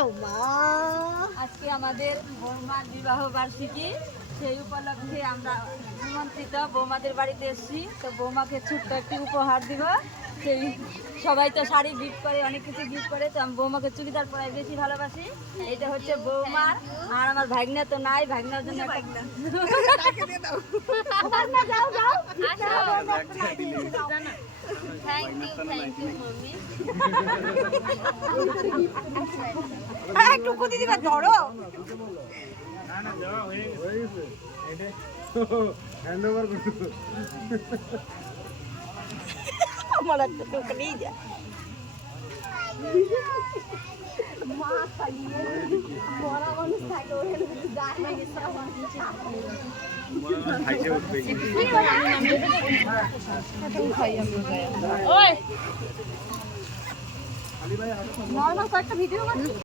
দাও মা। আজকে আমাদের বৌমার বিবাহ বার্ষিকী, সেই উপলক্ষে আমরা নিমন্ত্রিত বৌমাদের বাড়িতে এসেছি। তো বৌমাকে ছোট্ট একটি উপহার দিব। সেই সবাই তো শাড়ি গিফট করে, অনেক কিছু গিফট করে, তো আমি বৌমাকে চুড়িদার পরাই বেশি ভালোবাসি। এটা হচ্ছে বৌমার, আর আমার ভাগ্না তো নাই, ভাগ্নার জন্য একটা ভাগ্না যাও যাও থ্যাংক ইউ মাম্মি। একটু কুদি দিবা ধরো। না দেওয়া হয়ে গেছে এটা হ্যান্ড ওভার করতে আমার একটা তো নিয়ে যা মা খাইয়ে বড় মানুষ থাকে ওরে যায় না গেছে খাইছে উঠবে ওই নরমাল কয়েকটা ভিডিও বানাই।